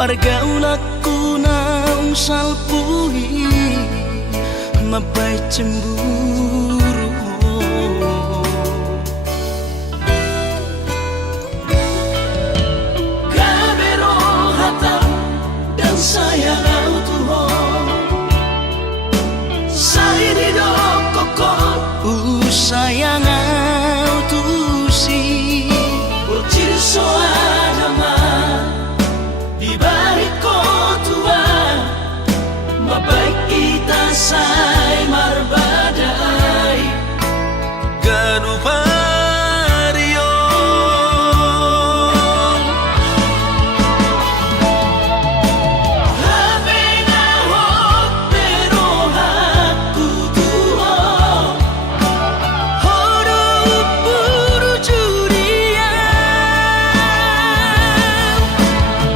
Pargaulaku naung salpuhi mabay cemburu. Gabero hatam dan sayang autuho Sairido kokot sayang autusi Urcil soadama di balik kotua mabaik kita say marbadai ganupario habena hot pero hakku tuho horo buru juria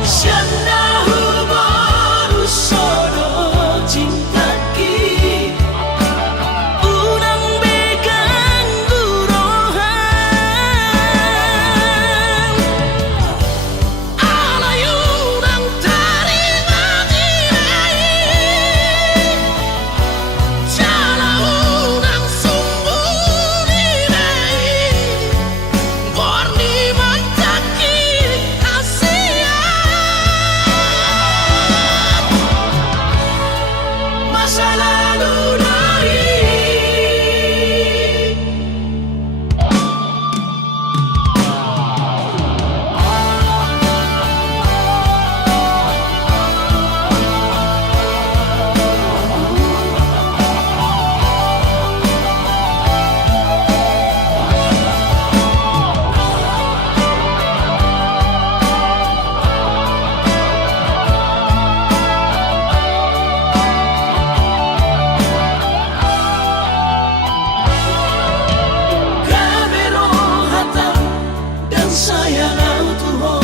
sianda huboru sodo cintaki unang begang gurohan alayunang taringan inai jalaunang sumbu inai borni mantaki hasiat masa lalu dari Gabero hatam dan sayang autuho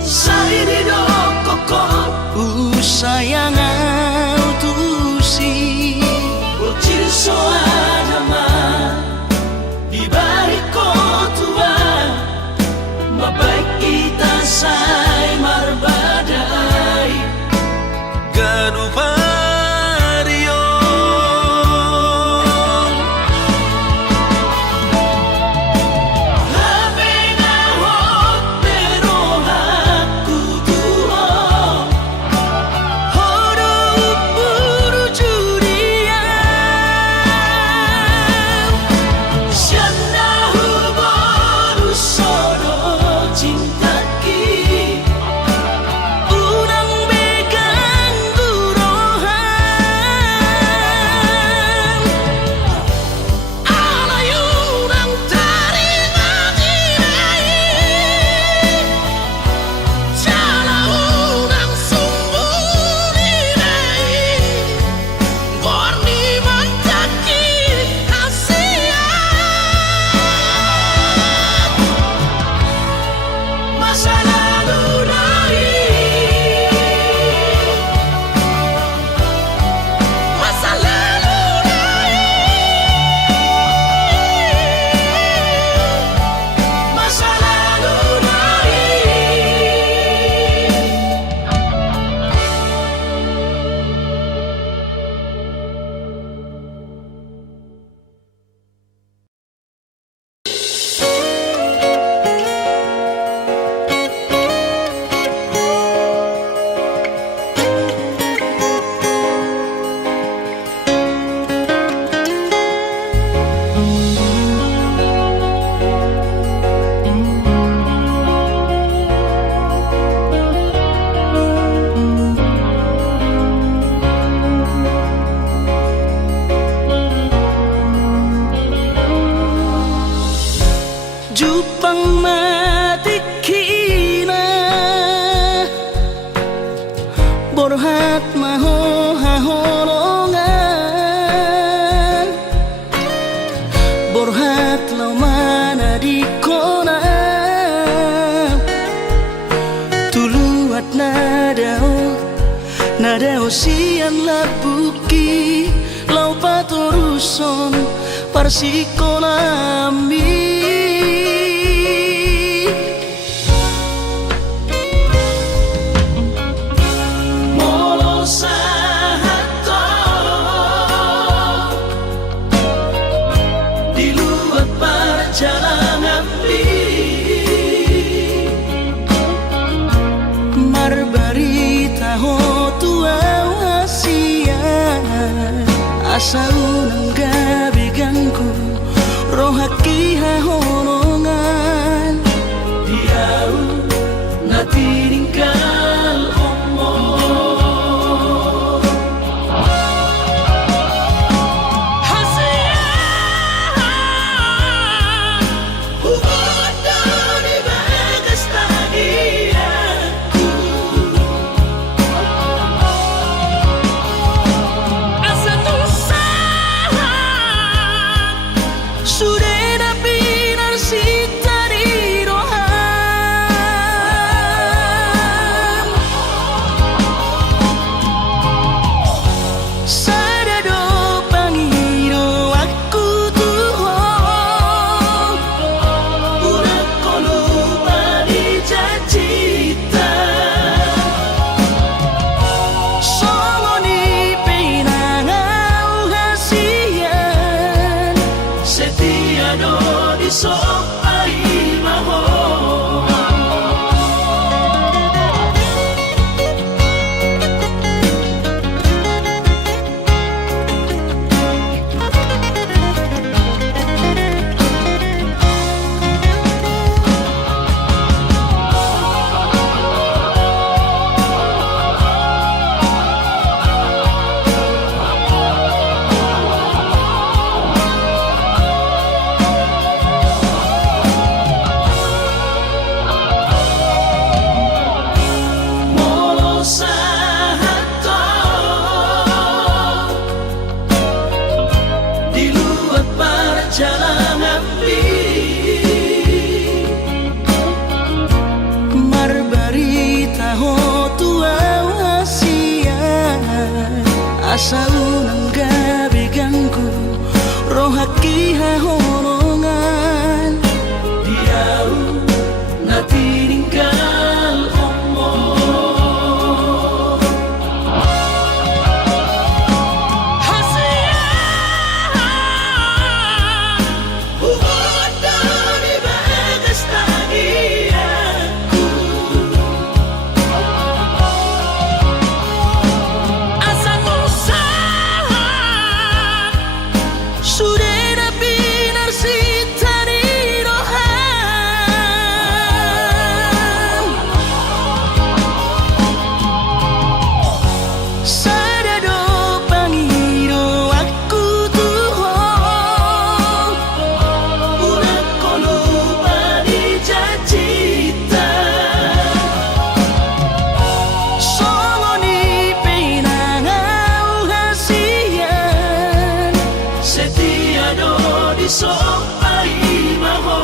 Sairido kokot sayang autusi Urcil soadama di balik kotua mabaik kita say marbadai ganupario habena hot pero hakku tuho horo buru juria sianda huboru sodo cintaki unang begang gurohan alayunang taringan inai jalaunang sumbu inai borni mantaki hasiat masa lalu dari masa lalu dari masa lalu dari Jupang matikina borhat maho haholongan borhat lau mana di kona tuluat nadao sian labuki lau patoruson parsikonami asa unang gabi ganggu rohaki hahonongan diau na tininggal omo hasia hubot dari bagas tadi aku asa tusan sudah napinar si tadi rohan sadado pangiro aku tuhong udah ko lupa dijajita songo ni pinangau hasian setiado di sopai maho molo sahato di luar perjalanan marbarita ho tua hasia asa unang gabi ganggu rohaki hahonongan diau na tininggal omo hasia hubot dari bagas tadi aku asa tusan sudah napinar si tadi rohan sadado pangiro aku tuhong udah ko lupa dijajita songo ni pinangau hasian setiado di sopai maho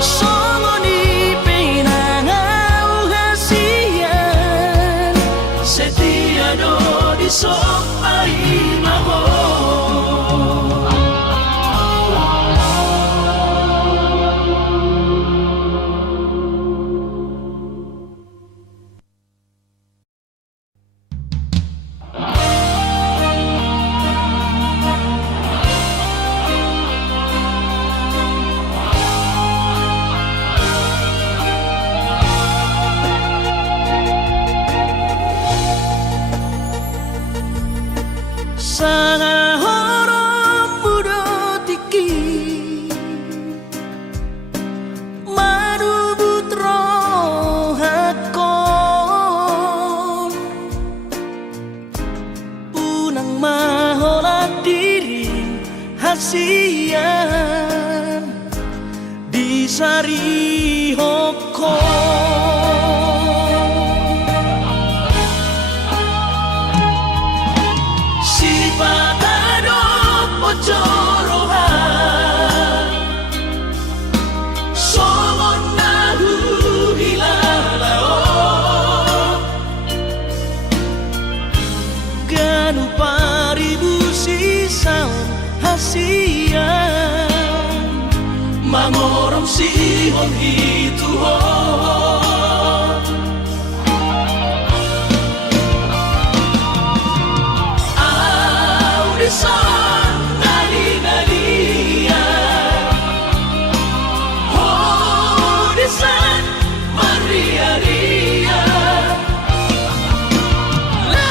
songo ni pinangau hasian setiado di sopai maho Sana horop mudo tiki Madubut rohakon Unang maholat diri hasian di sari hokon Patado pocorohan somon nahu hilalao ganu paribu sisaon hasian mangorong sihon hituhon Son nali-nalia Oh desan Maria-ria La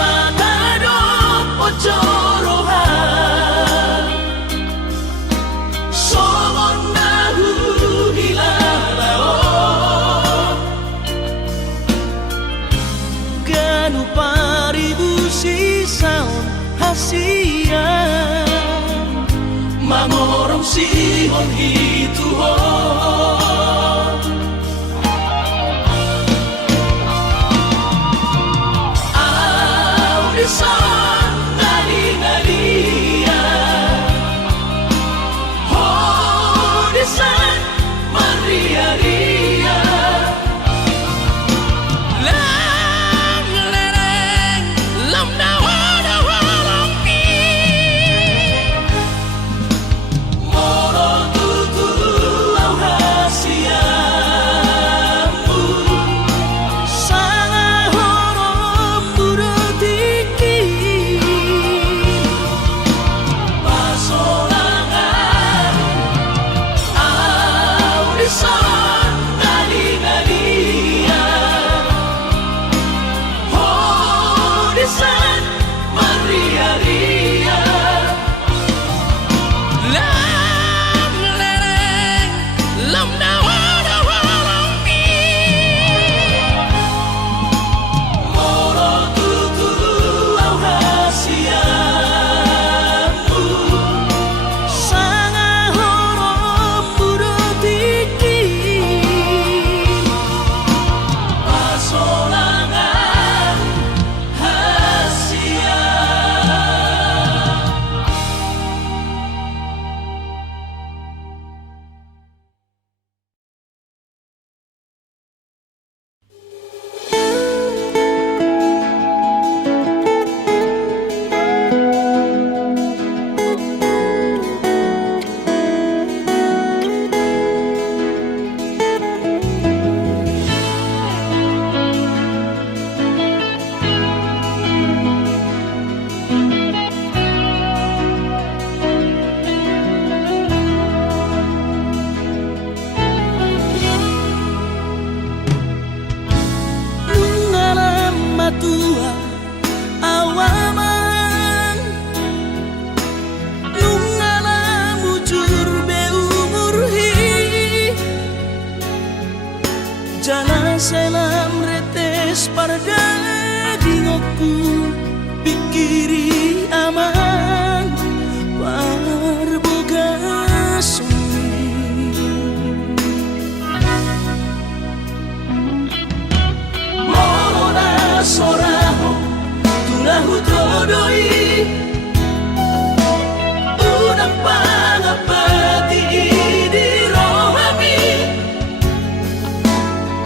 Padadong pocorohan Songon nahuhilalao Ganu paribu sisaon hasian Mangorong sihon hituhon Audisan nali-nalia Audisan maria-ria Lang lereng lam dawa-dawa pi Moro tutu au hasiamu Sanga horom burotiki Pasolangan Audisan nali-nalia Audisan maria-ria Lang lereng lam dawa-dawa pi Moro tutu au hasiamu Sanga horom burotiki Pasolangan hasia Nungalam matua awaman Nungalam ujur beumurhi Jana selam retes parda dingokku Pikiri aman Parboga sumi Morona soraho tunahu todoi Unang pangapati di rohami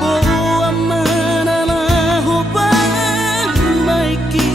Oh amana na ho pang maiki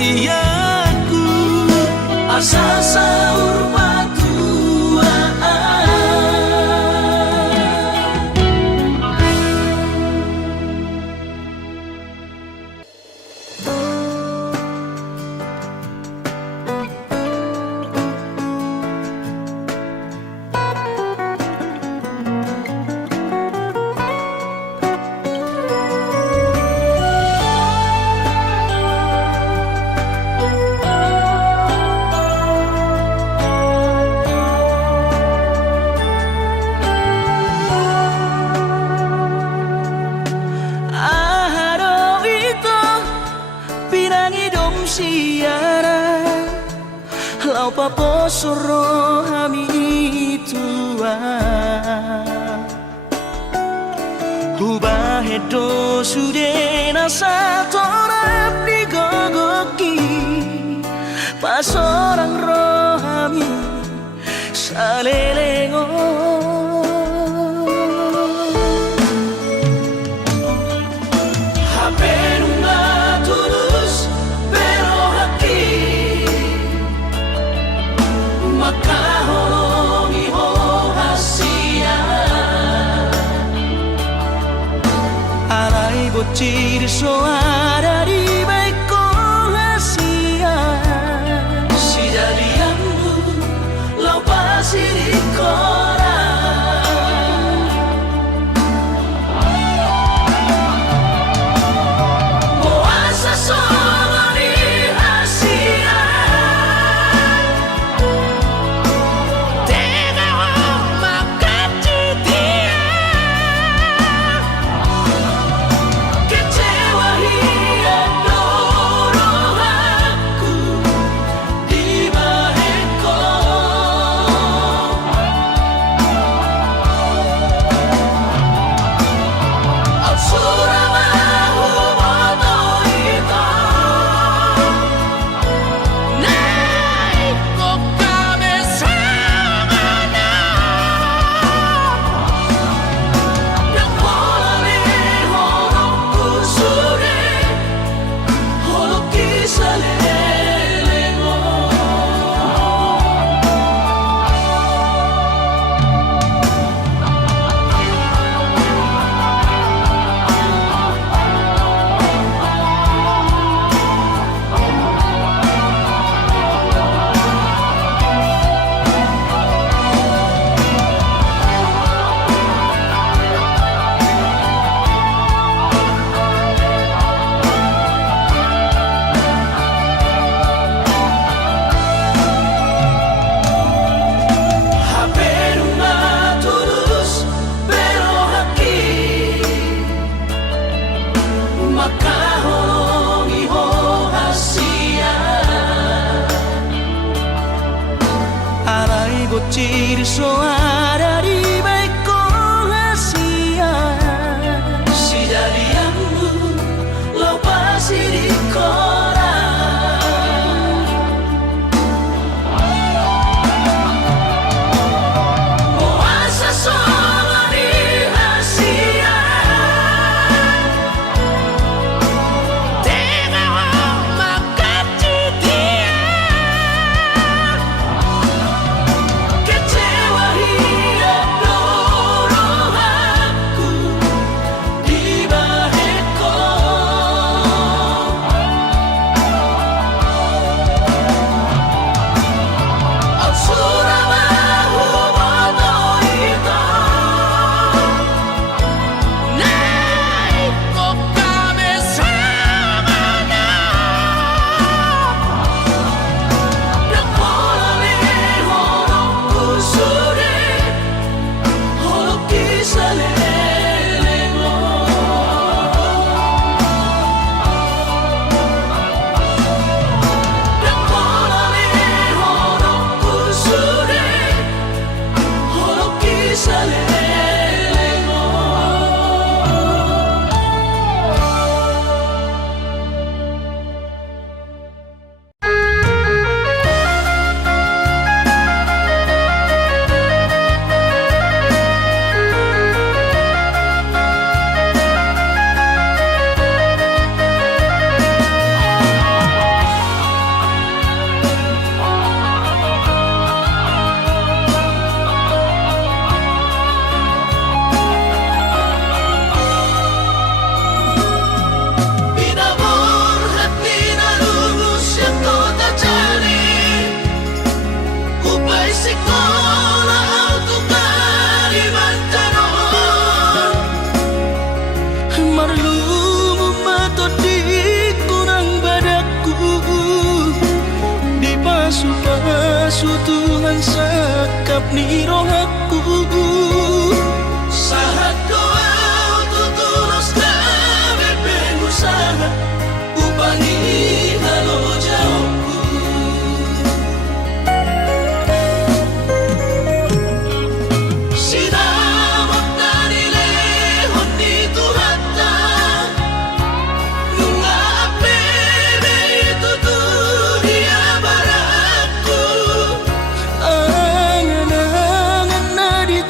usiaku, asa sahur batuaan. Lau paposoro hami tua Ubah hedo sude nasa torap di gogoki Pas orang rohami salelengo bocil soara di baiko hasia si jadianmu lau pasir di koran puasa solo di hasia tega makan dia bocil soara di baiko hasia si jadianmu lau pasir di koran puasa solo di hasia tega makan dia kecewa sutuhan sakap ni rohaku. Sahat kau tuturos kami pengusaha upangi halo jauhku. Sinamak na nilehon ni Tuhata nung apebe tutulia baratku. Angan-angan na di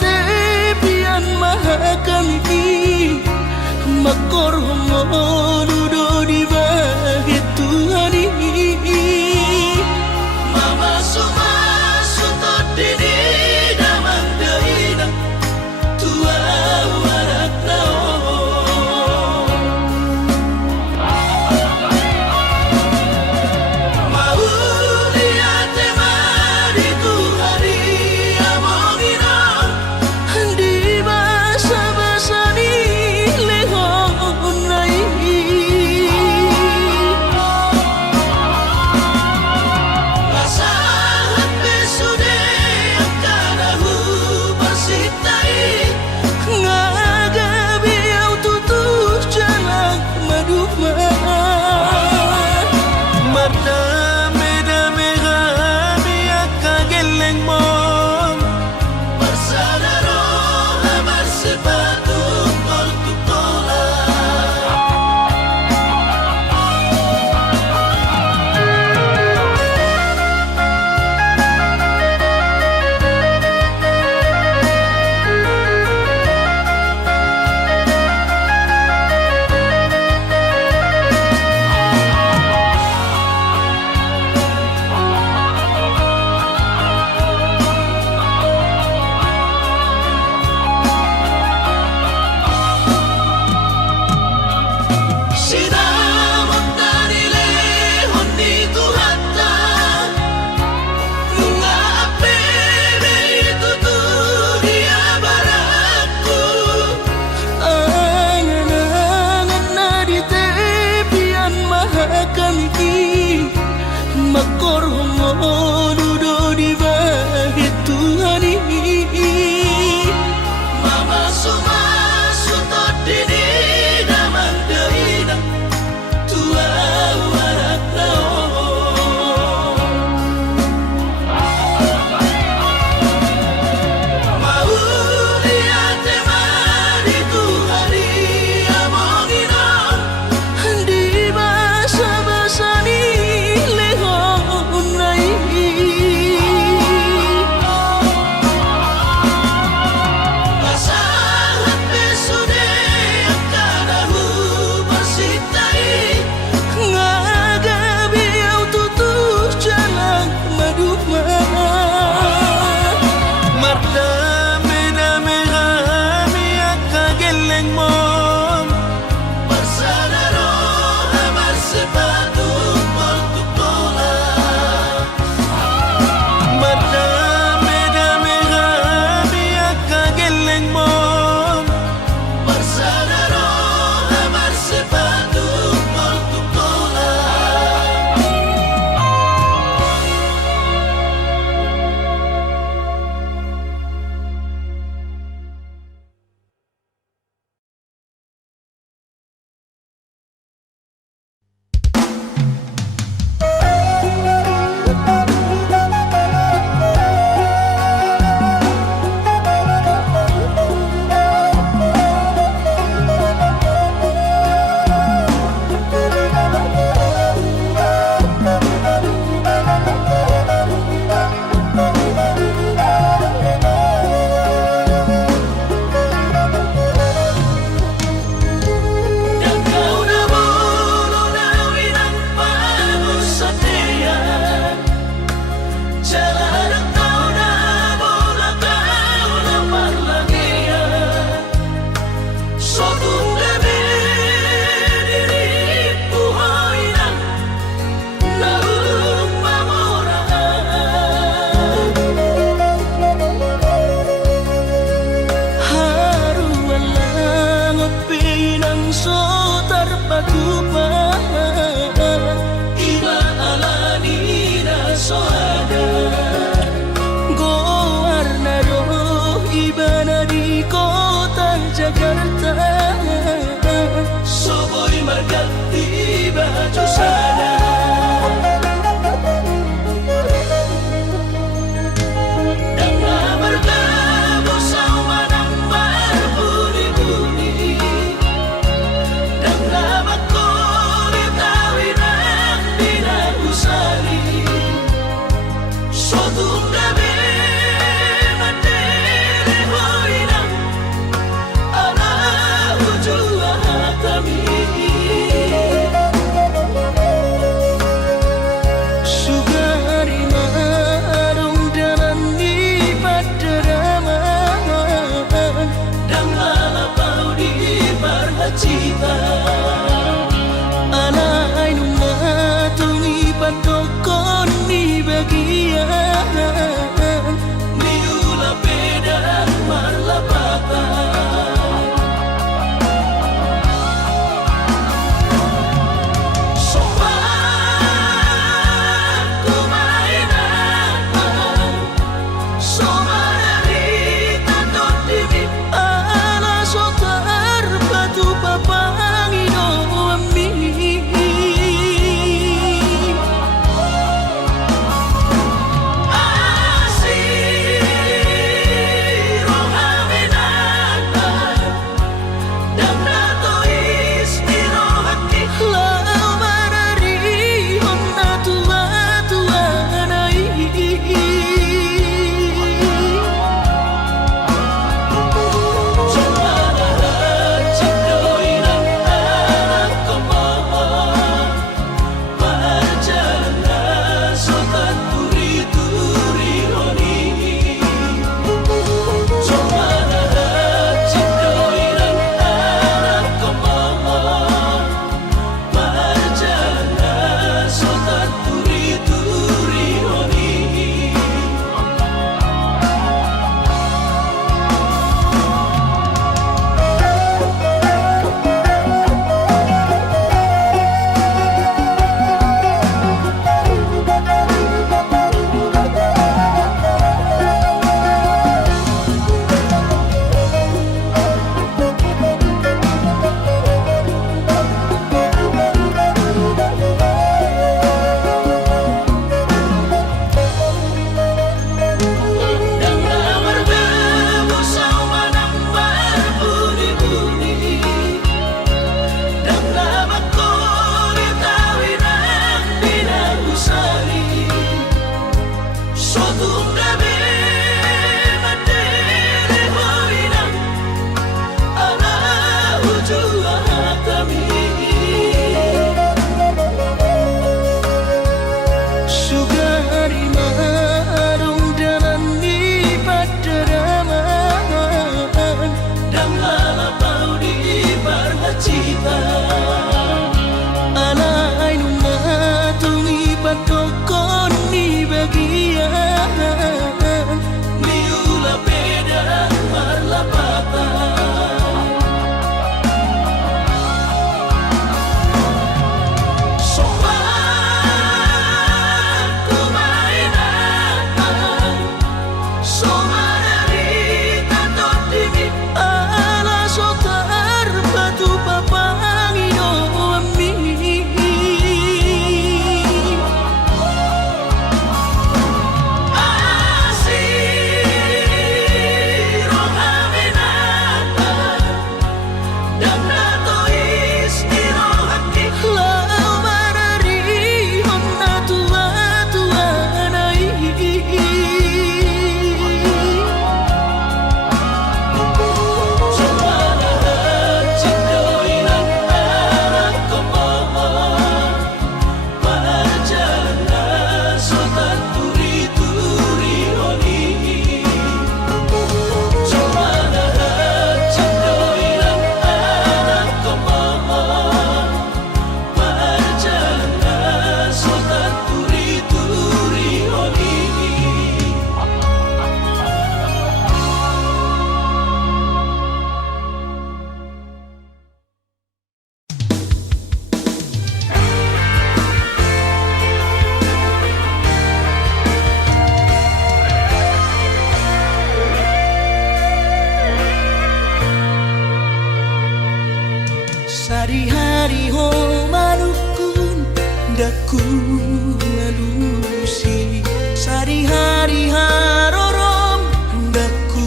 alusi sari-hari harorom hendak ku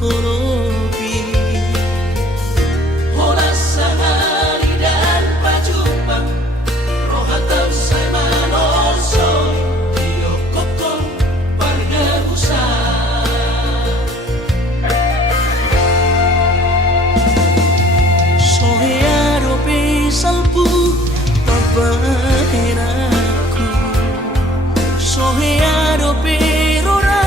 tolopi Holas sangari dan pajupang rohatan saya manosoi iyo kokong parga usah sohearo pesalpu papaeraku sohearo perora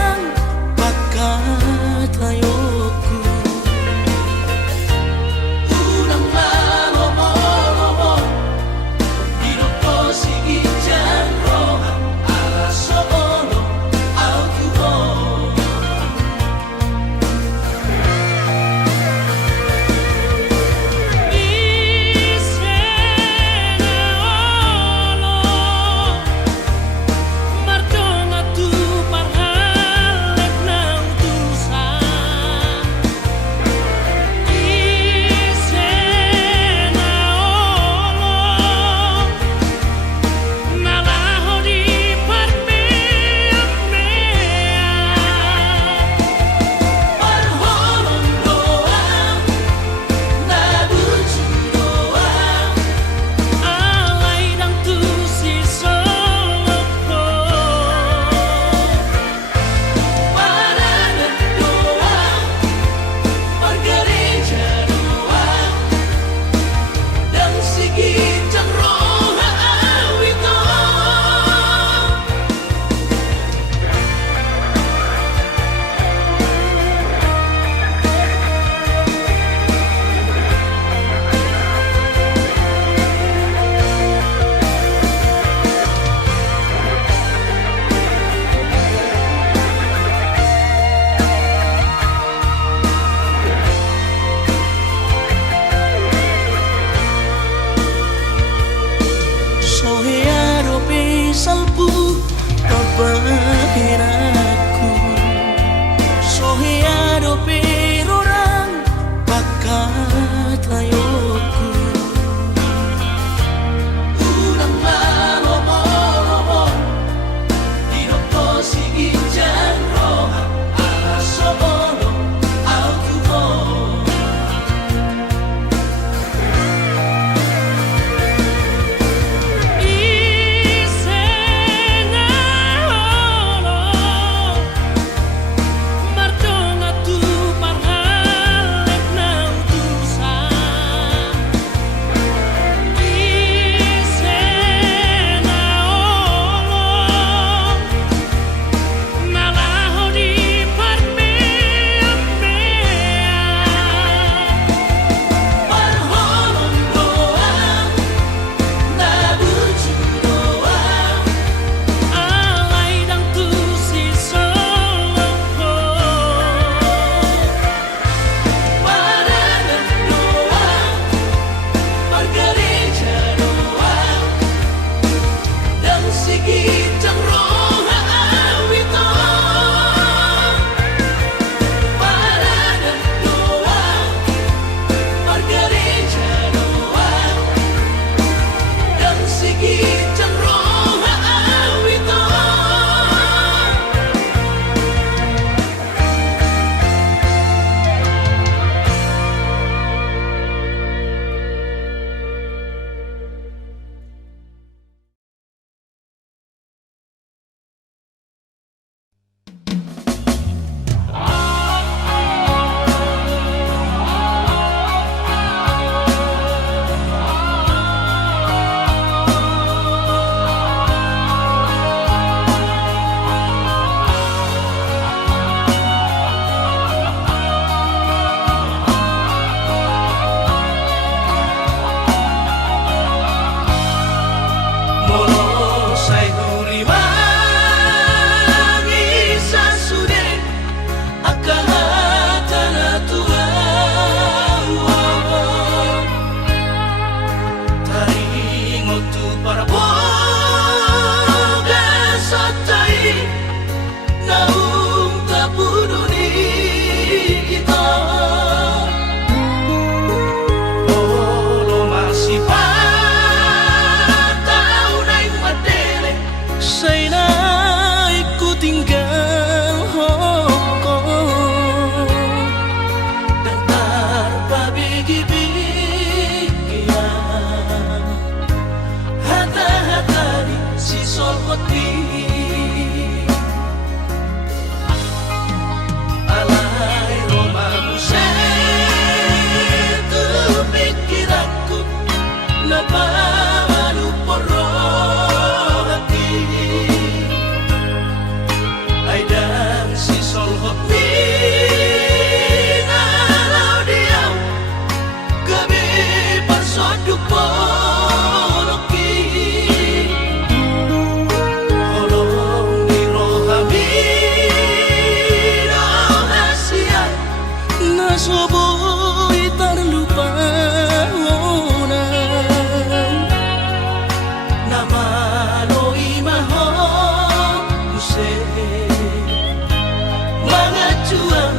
Mga juang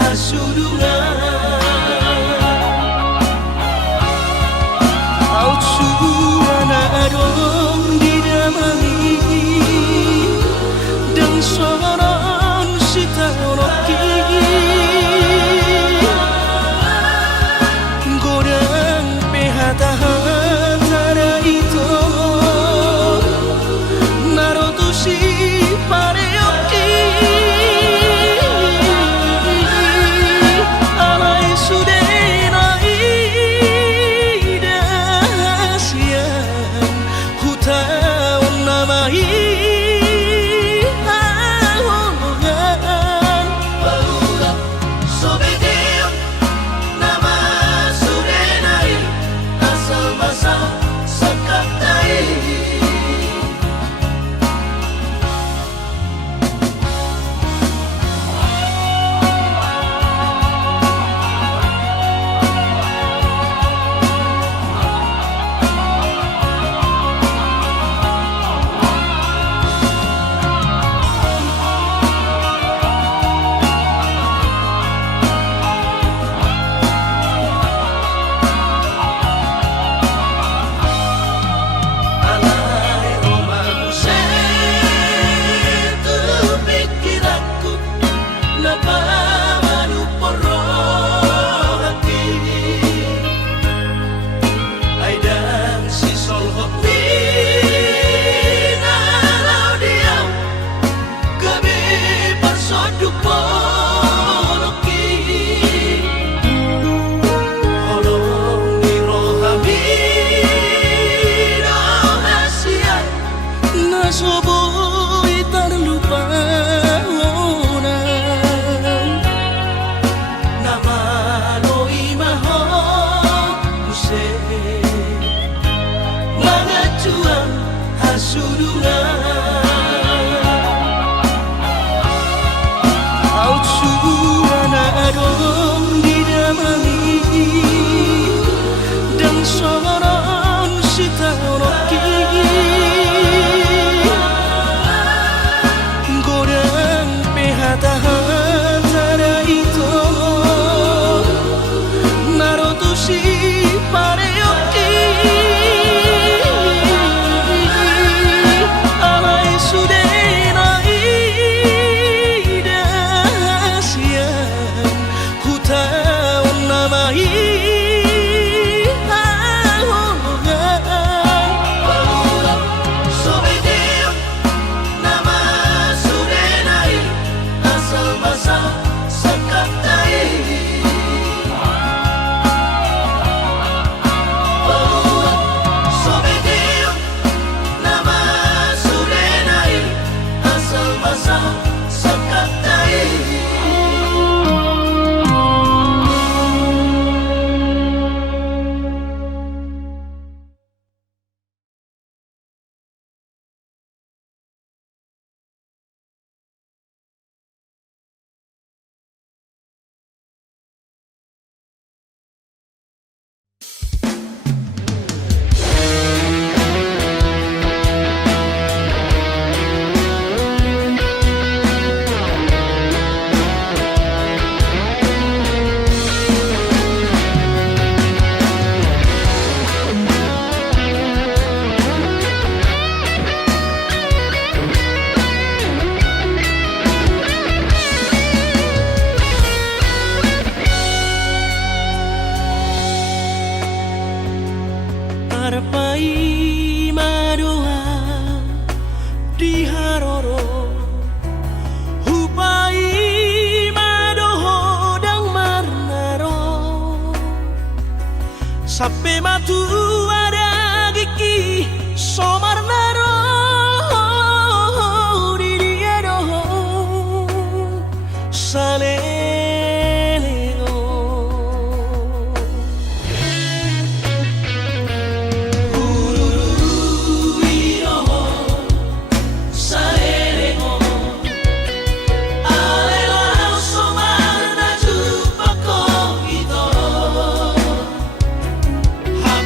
hasurungan Au suana adong didamani Dan soron sitanoki Godang pehata-hata itu Narotushi pareoki Alai sudenai dasian Hutaun namai ahongan Barulah sobedeon nama sudenai Asal basal sakatai Nasoboy terlupa Nama loi maho Use Mga juang hasurungan Au suana adong didamani Dan soron sitanoki Hata-hata itu Narotushi pareoki Alai sudenai dasian Hutaun namai ahongan Barulah sobedeon nama sudenai Asal basal sakatai Barulah sobedeon nama sudenai Asal basal sakatai Arpai madoa di haroro Hupai madoho dang marnaro Sape matu ada giki somarnaro Di dia doho sale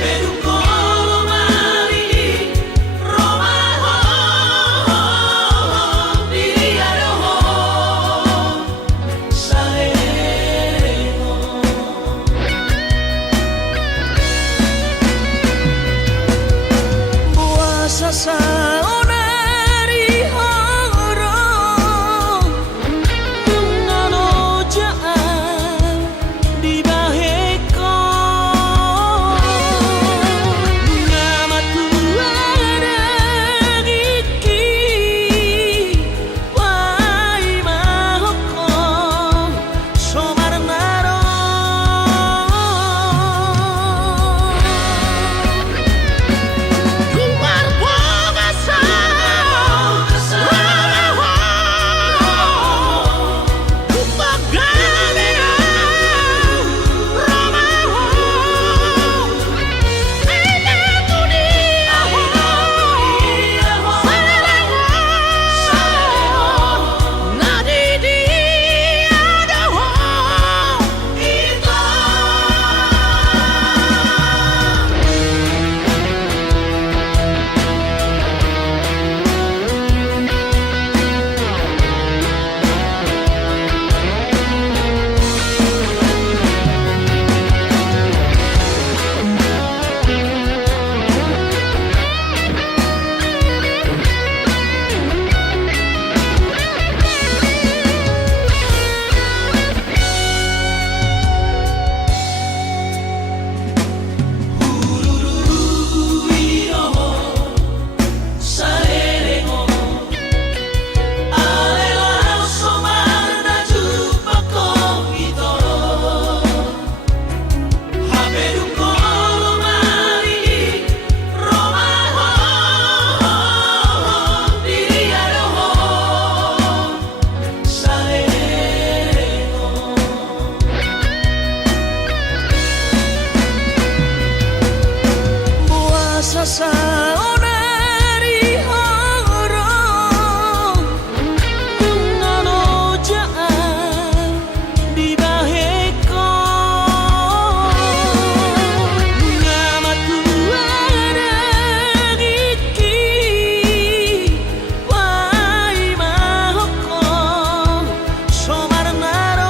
Beruko sasaonari horong ngano jaan di baheko ngamatu ada giki wai mahoko somar naro sasaonari horong ngano jaan di baheko ngamatu ada giki wai mahoko somar naro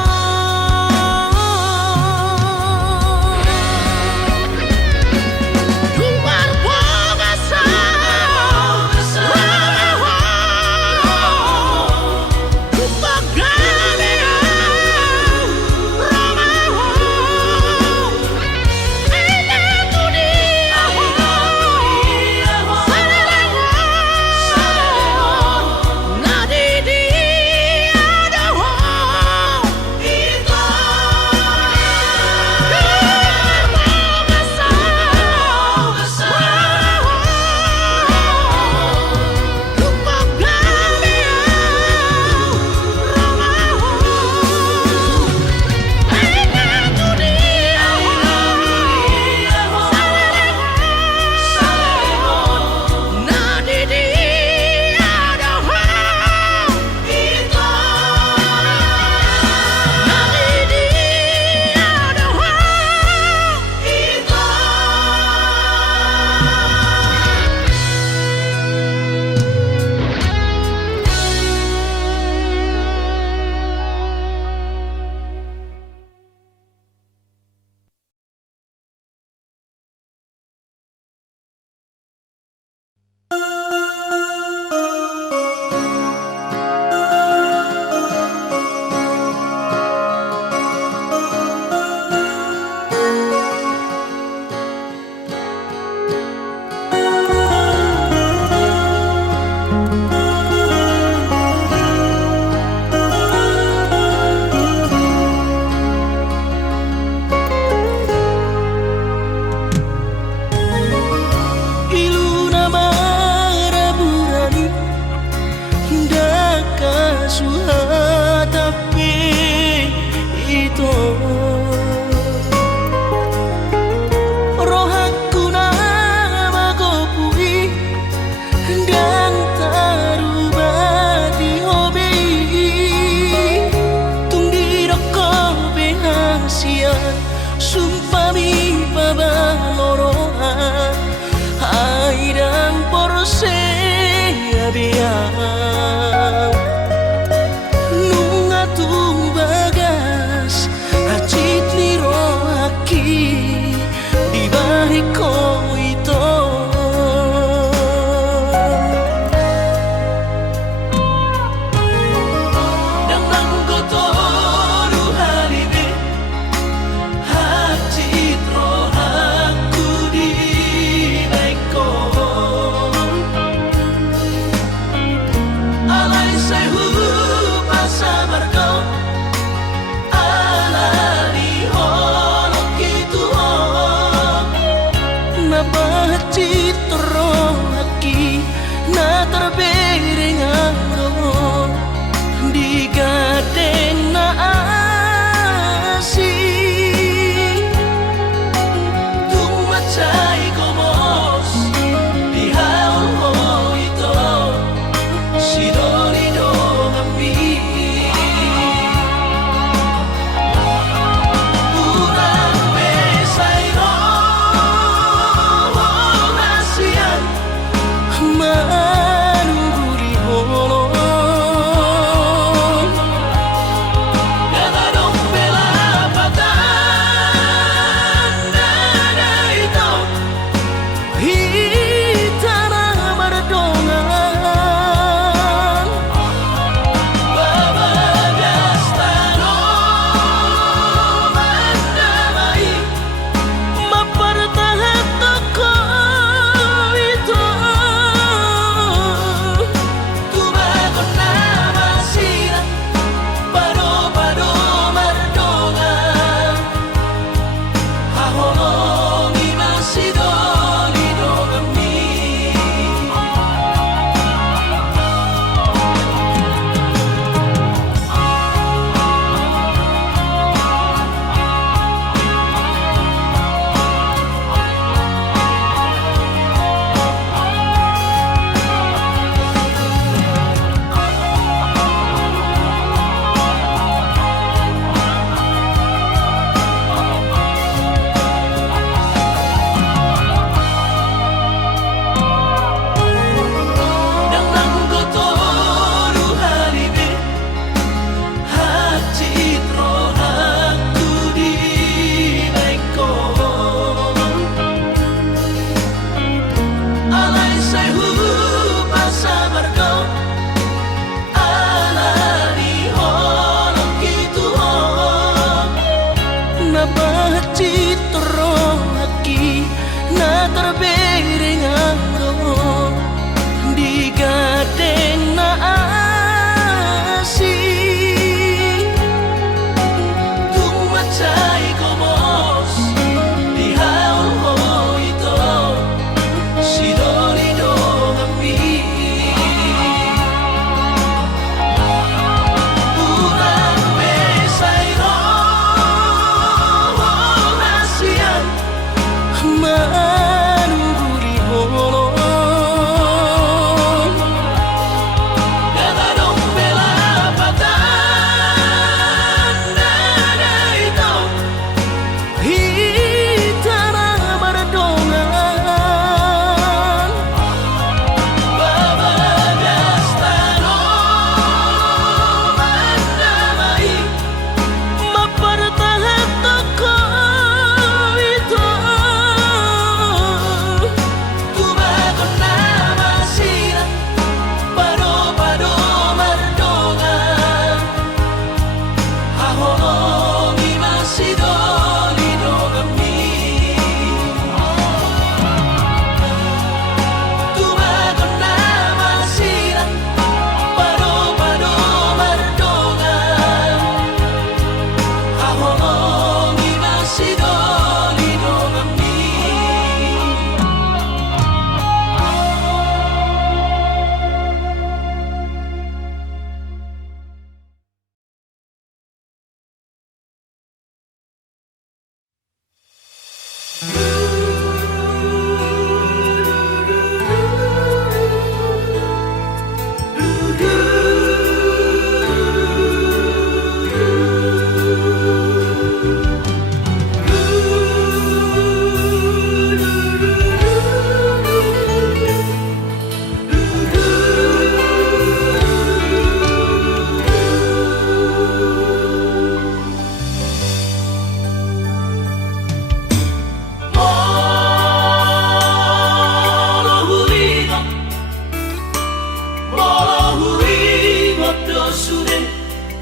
sudah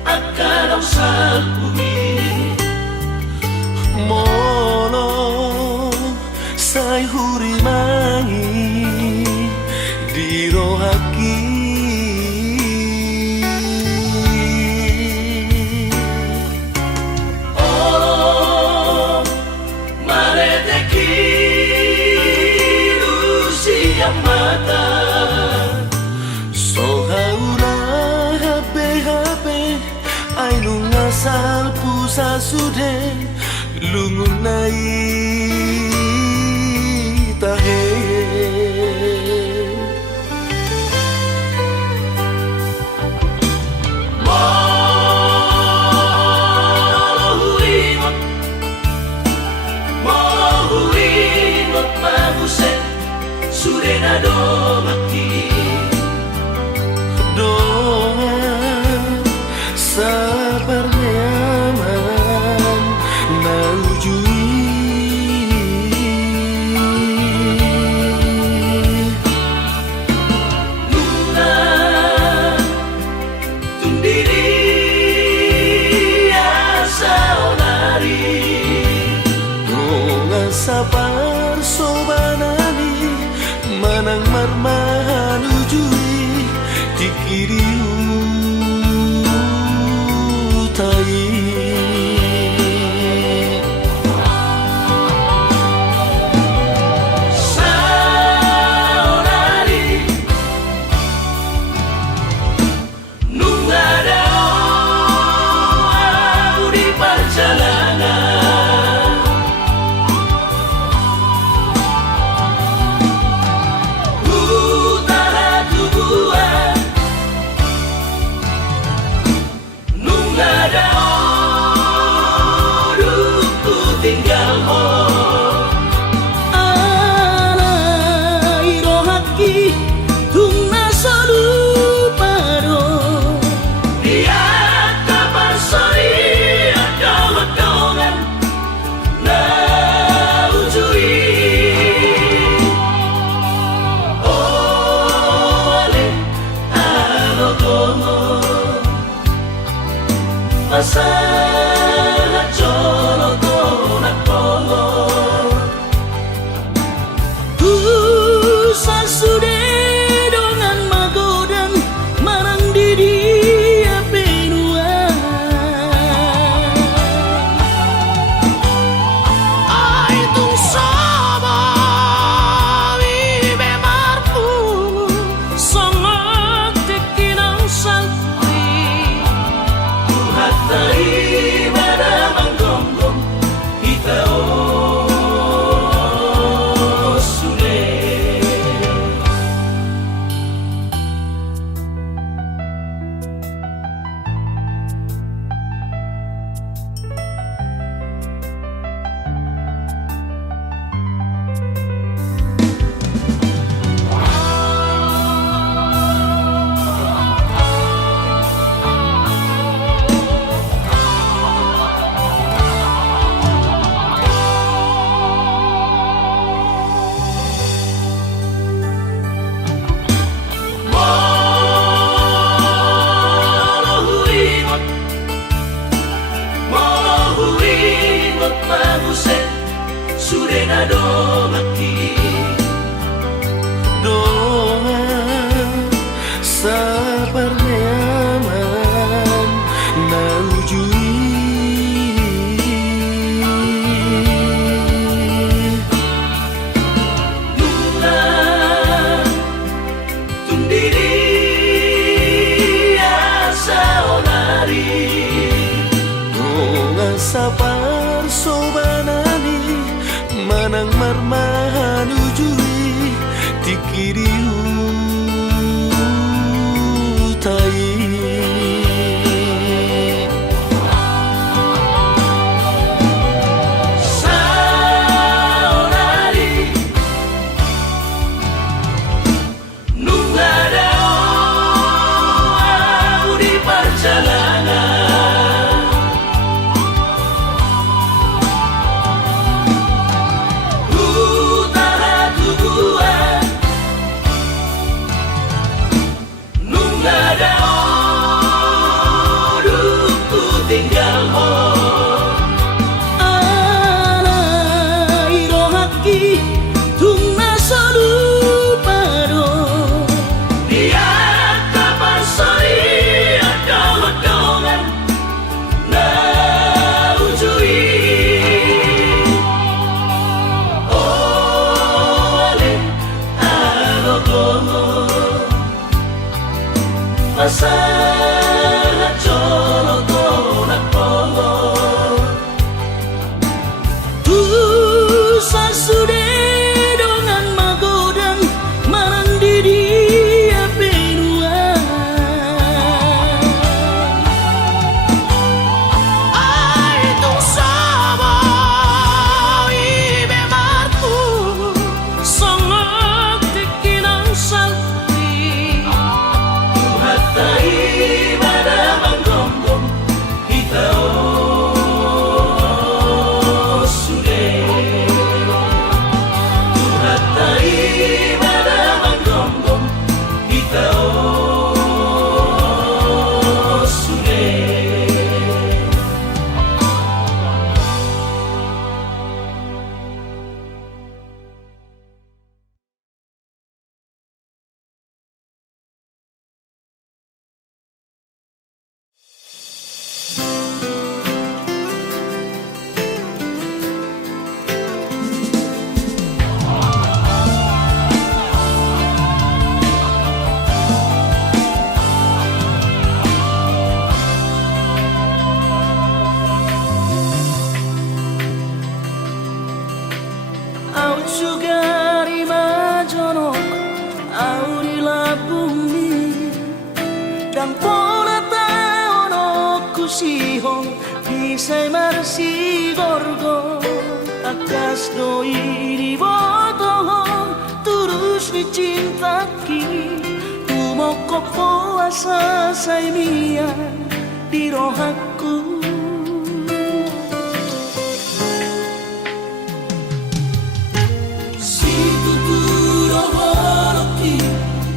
akan salpui Mono say hurimangi di rohaki Oh mareteki lusia mata Sohaura habe ai nungasal pusa sude lungunai tahe Mohuingot mabuset surena domaki doa sabar nyaman naujui Luna tundiri asa onari doa sabar sobanani manang marmahan ujui dikiriu tai Masalah jono tonak pongo Tusa sude dongan magodan marang didi apenua Ai tung sama vive marpu sangat tekinang salpi Hatari mana manggonggong kita sudah Surena domaki doa sabar nyaman naujui Luna tundiri asa onari doa sabar sobanani manang marmahan ujui dikiriu tai saonari nungadao di perjalanan Masalah joloto nakolo Tusa sudah dengan magodan Marandiri benua Ay tung sama ibe martu Sangak tikinang salti Tuhatai pada manggonggong kita sude Tuhatai pada manggonggong kita sude Au sugari majonok Au di labumi Dan pola taonok kusihong Bisay marsi gorgo Akas doi di botohong Turus dicintaki Umokok puasa say mia Di rohaku Si tuturo holoki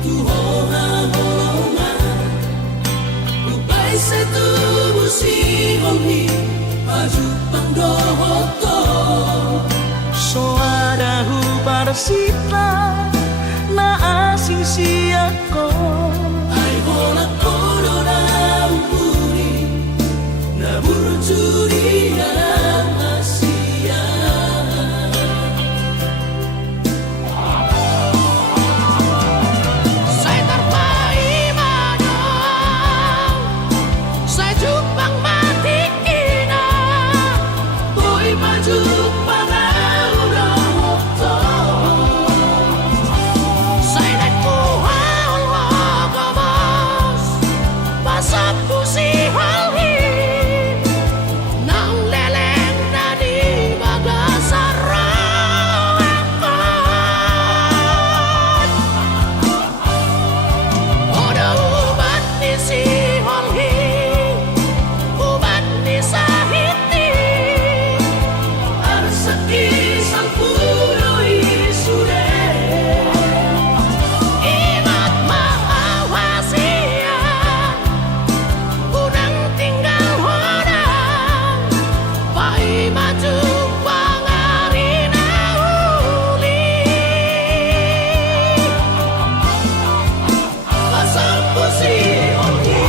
tu hoha holonga Ubay sa tubo si hongi Paju pangdohoto So ada hubar sita Na asing siyako Ay hola koro na umpuri Na burjuri na masya Saya terpaimano Saya jupang mati kina Boy maju pangaura hoto Saya naik kuhal wagabas Pasap pusi halhi Nang leleng na di bagasarakan Oda ubat ni si halhi Ubat ni sahiti Arsaki sang puroi sure Ingat mengawasian Unang tinggal hodang Pai maju pangarina uli Asal pusi ongi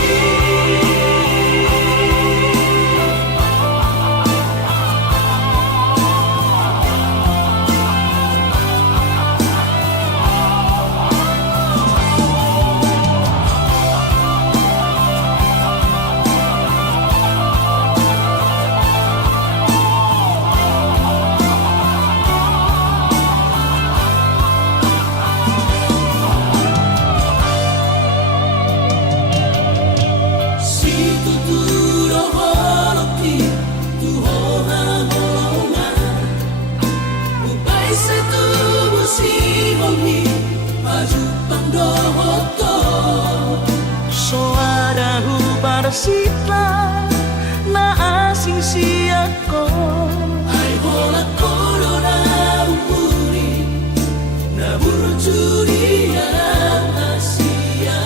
Si tuturo holoki tu hoha holonga Ubay sa tubo si hongi Maju pangdohoto So ada hubar sita Na asing siyako Ay hola koro na umpuri Na burjuri ang asya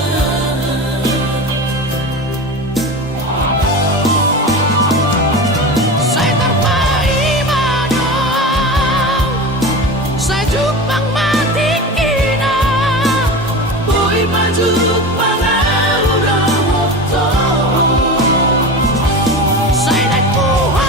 Saya terpaimano Saya jupang mati kina Boy maju pangaura hoto Saya naik kuhal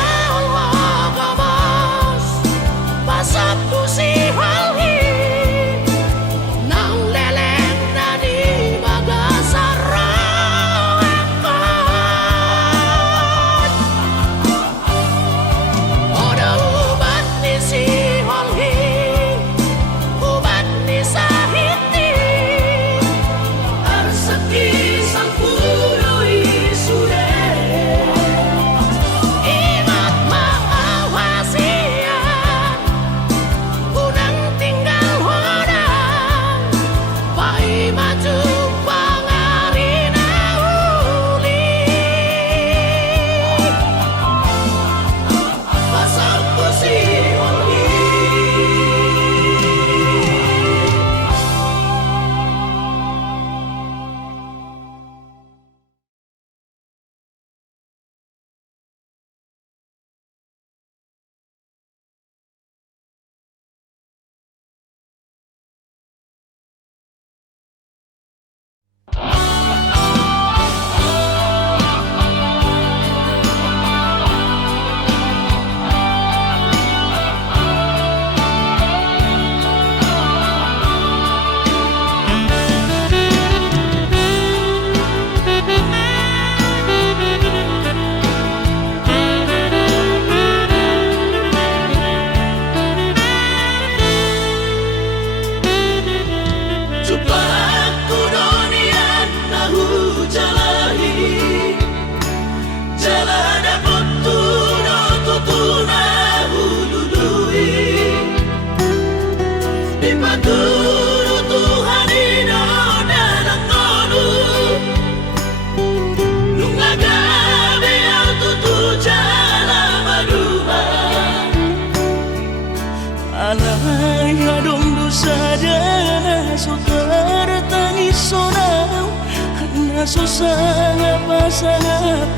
sosanga pasangat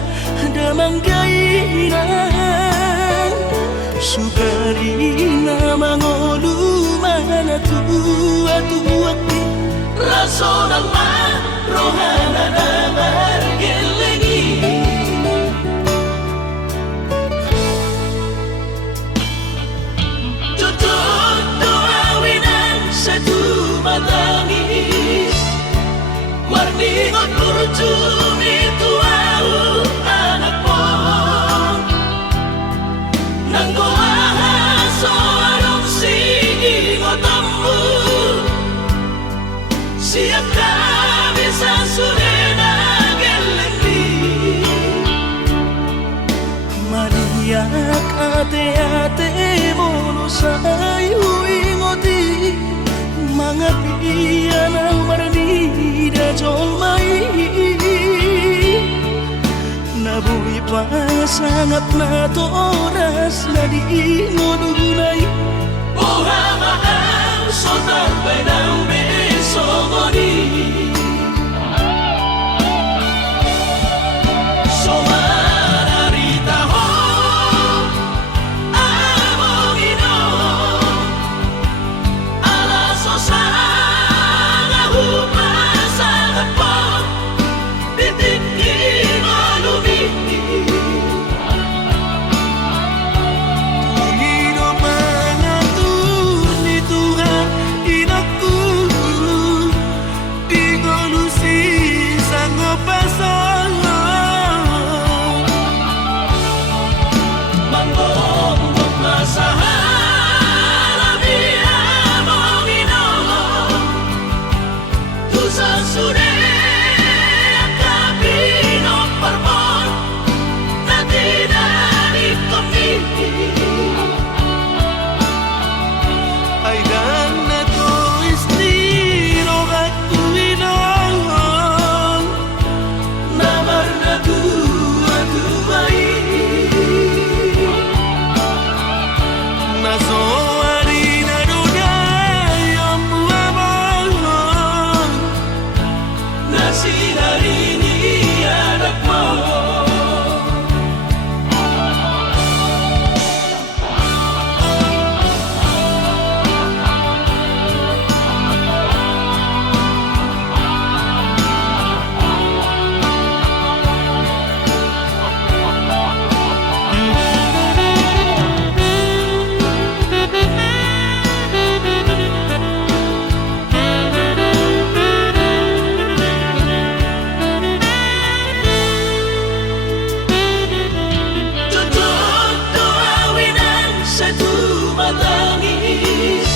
damang gainan sugarina mangolu mana tua-tua Raso ng rohana na margelengi Tutut doawinan sa tumatangis Warningot kurutumi tuau anak mo Nang goahaso anong singingot amu Siap kami sa surena gelengdi Mariak ate-ate mono sayu ingoti Mga piyan ang marnida jolmai Nabuhi pa sangat na toras na di ngununay Buhamaan sotar ng besogoni Somararita ho among ino Alaso sa humasangat po Titik inolumi Pangino mangatur ni Tuhan inakku Di ngolusi sanggup pasangan Manggong masahala among ino Tusa sude kapino parmon Na tinanip kami Ay dan na to istiro aku inang Namar na tua-tuai Naso harina dunay ang buwabang Na sinarini anak mo Tutut doawinan sa tumatangis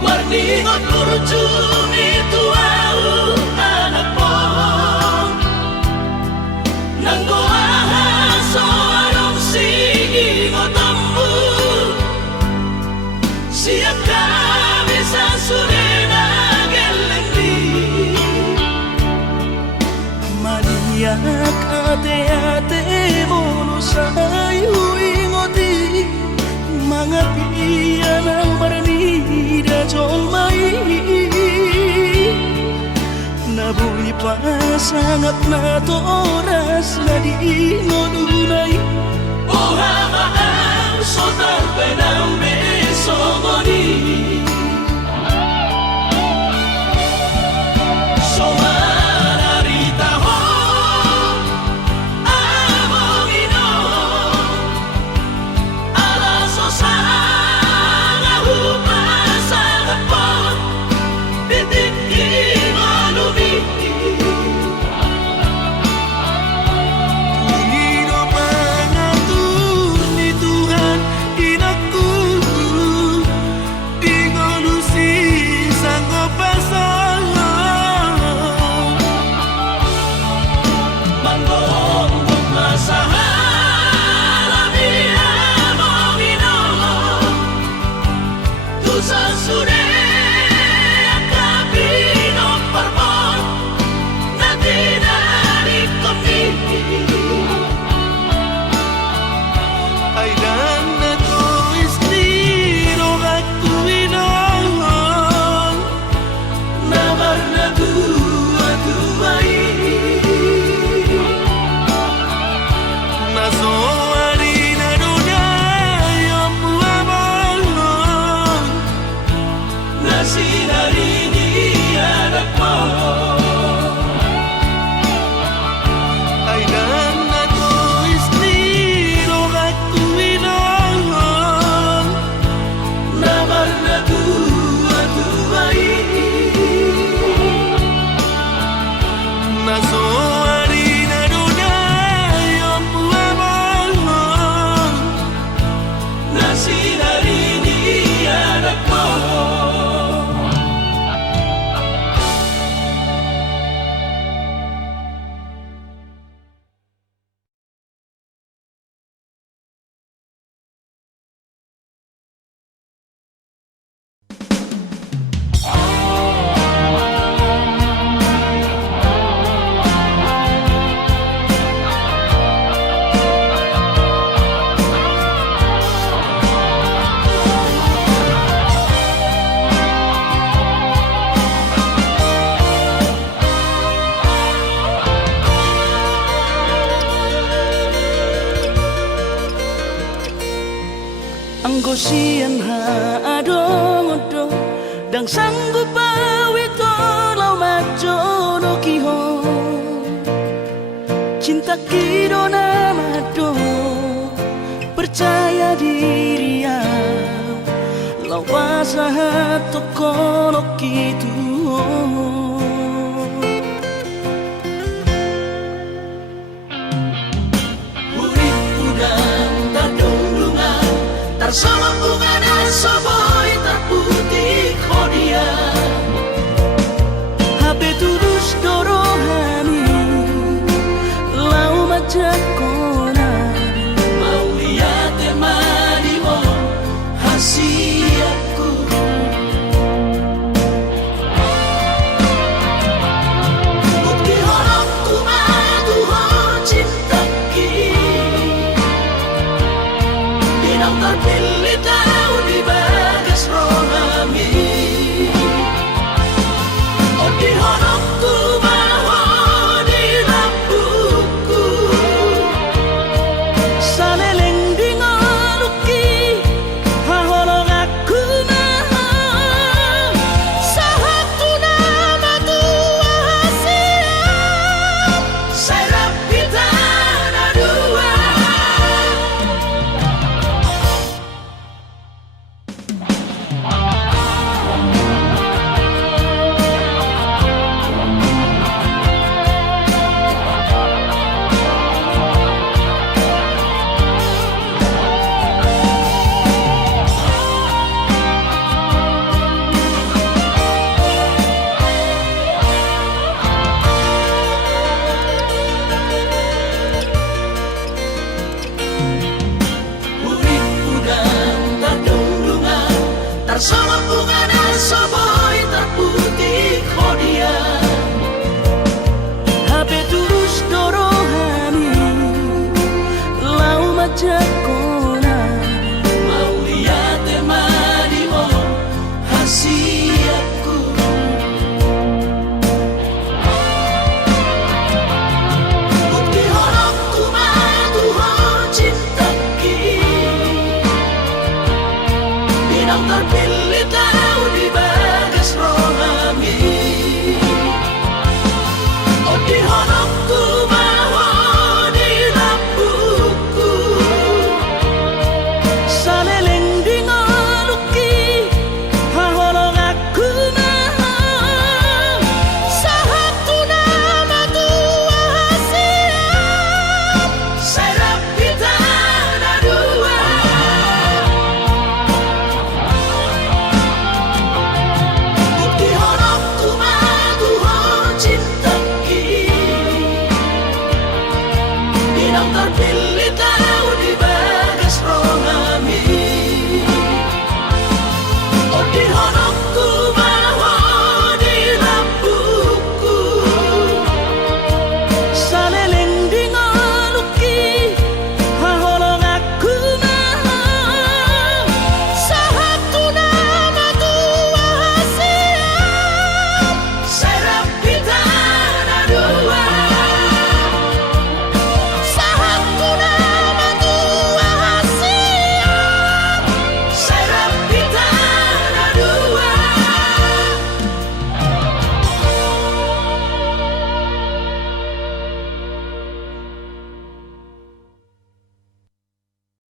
Marningot kurutumi tuau anak mo Nang goahaso anong singingot amu Siap kami sa surena gelengdi Mariak ate-ate mono sayu ingoti Mga piyan ang marnida jolmai Nabuhi pa sangat na toras na di ngununay Buhamaan sotar ng besogoni Somararita ho among ino Alaso sa humasangat po Titik inolumi Pangino mangatur ni Tuhan inakku naso arina dunia yang buamon nasi dari dia anakku. Anggo sian ha adong odo dang sanggup awito lau majo no kiho cinta kido namado percaya diri ya lau pasahat toko no kitu